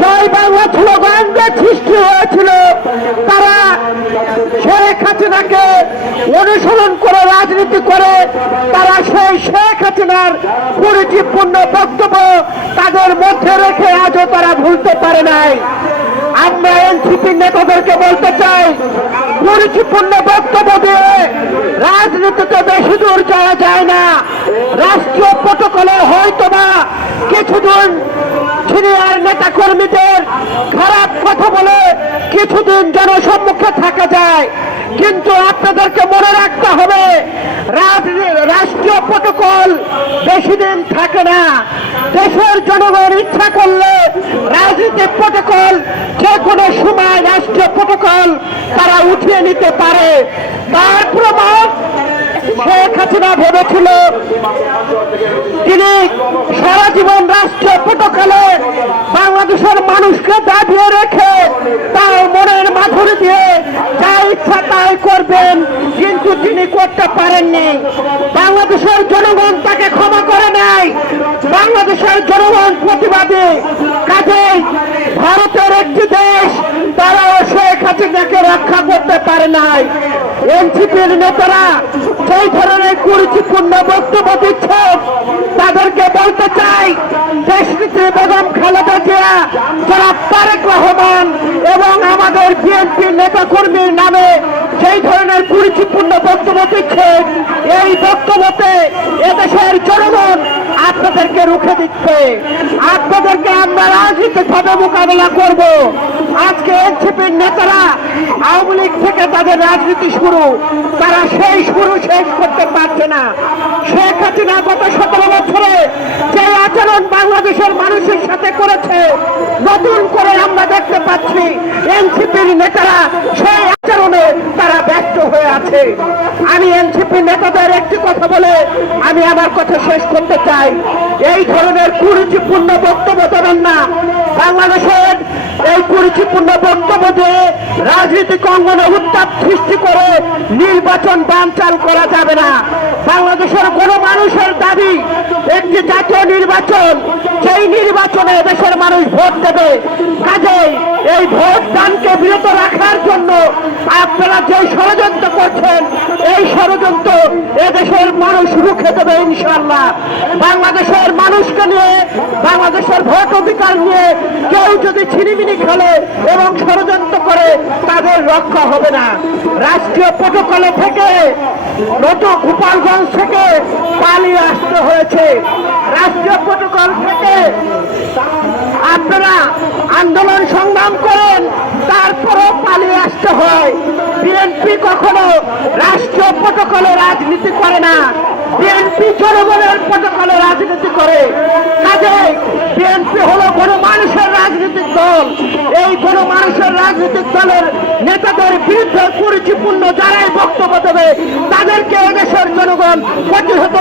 জয় Bangla slogan যে সৃষ্টি হয়েছিল, তারা শেখ হাসিনাকে অনুসরণ করে রাজনীতি করে তারা সেই শেখ হাসিনার কুরুচিপূর্ণ বক্তব্য তাদের মধ্যে রেখে আজও তারা ভুলতে পারে নাই। আমরা এনসিপি নেতাদেরকে বলতে চাই, কুরুচিপূর্ণ বক্তব্য দিয়ে রাজনীতিতে বেশি দূর যাওয়া যায় না। রাষ্ট্রীয় প্রটোকলে হয়তোবা কিছুদিন সিনিয়র নেতা কর্মীদের খারাপ কথা বলে কিছুদিন জনসম্মুখে থাকা যায়, কিন্তু আপনাদেরকে মনে রাখতে হবে রাষ্ট্রীয় প্রটোকল বেশি দিন থাকে না। দেশের জনগণ ইচ্ছা করলে রাজনৈতিক প্রটোকল যে কোনো সময় রাষ্ট্রীয় প্রটোকল তারা উঠিয়ে নিতে পারে। তার প্রমাণ শেখ হাসিনা ভেবেছিল তিনি সারা জীবন রাষ্ট্রীয় প্রটোকলে বাংলাদেশের মানুষকে দাবিয়ে রেখে তার মনের মাধুরী দিয়ে যা ইচ্ছা তাই করবেন, কিন্তু তিনি করতে পারেননি। বাংলাদেশের জনগণ তাকে ক্ষমা করে নাই। বাংলাদেশের জনগণ প্রতিবাদী। কাজেই ভারতের একটি দেশ তারাও শেখ হাসিনাকে রক্ষা করতে পারে নাই। এনসিপির নেতারা সেই ধরনের কুরুচিপূর্ণ বক্তব্য দিচ্ছে, তাদেরকে বলতে চাই দেশনেত্রী বেগম খালেদা জিয়া, জনাব তারেক রহমান এবং আমাদের বিএনপির নেতা কর্মীর নামে সেই ধরনের কুরুচিপূর্ণ বক্তব্য দিচ্ছে, এই বক্তব্যতে এদেশের জনগণ আপনাদেরকে রুখে দিচ্ছে। আপনাদেরকে আমরা রাজনীতিভাবে মোকাবেলা করব। আজকে এনসিপির নেতারা আওয়ামী লীগ থেকে তাদের রাজনীতি শুরু, তারা সেই শুরু শেষ করতে পারছে না। শেখ হাসিনা গত 17 বছরে যে আচরণ বাংলাদেশের মানুষের সাথে করেছে, নতুন করে আমরা দেখতে পাচ্ছি এনসিপির নেতারা সেই আচরণে তারা ব্যস্ত হয়ে আছে। আমি এনসিপি নেতাদের একটি কথা বলে আমি আমার কথা শেষ করতে চাই, এই ধরনের কুরুচিপূর্ণ বক্তব্য দেবেন না। বাংলাদেশের এই কুরুচিপূর্ণ বক্তব্য দিয়ে রাজনৈতিক অঙ্গনে উত্তাপ সৃষ্টি করে নির্বাচন বানচাল করা যাবে না। বাংলাদেশের গণমানুষের দাবি একটি জাতীয় নির্বাচন, সেই নির্বাচনে দেশের মানুষ ভোট দেবে। কাজেই এই ভোট দানকে বিরত রাখার জন্য আপনারা যে ষড়যন্ত্র করছেন, এই ষড়যন্ত্র এদেশের মানুষ রুখে দেবে ইনশাআল্লাহ। বাংলাদেশের মানুষকে নিয়ে, বাংলাদেশের ভোট অধিকার নিয়ে কেউ যদি ছিনিমিনি খেলে এবং ষড়যন্ত্র করে, তাদের রক্ষা হবে না। রাষ্ট্রীয় প্রটোকলে থেকে নতুন গোপালগঞ্জ থেকে পালিয়ে আসতে হয়েছে। রাষ্ট্রীয় প্রটোকল থেকে আপনারা আন্দোলন সংগ্রাম করেন, তারপরও পালিয়ে আসতে হয়। বিএনপি কখনো রাষ্ট্রীয় প্রটোকলে রাজনীতি করে না, বিএনপি জনগণের প্রটোকলে রাজনীতি করে। কাজেই বিএনপি হলো গণমানুষের রাজনৈতিক দল। এই গণমানুষের রাজনৈতিক দলের নেতাদের বিরুদ্ধে কুরুচিপূর্ণ যারাই বক্তব্য দেবে, তাদেরকে এদেশের জনগণ প্রতিহত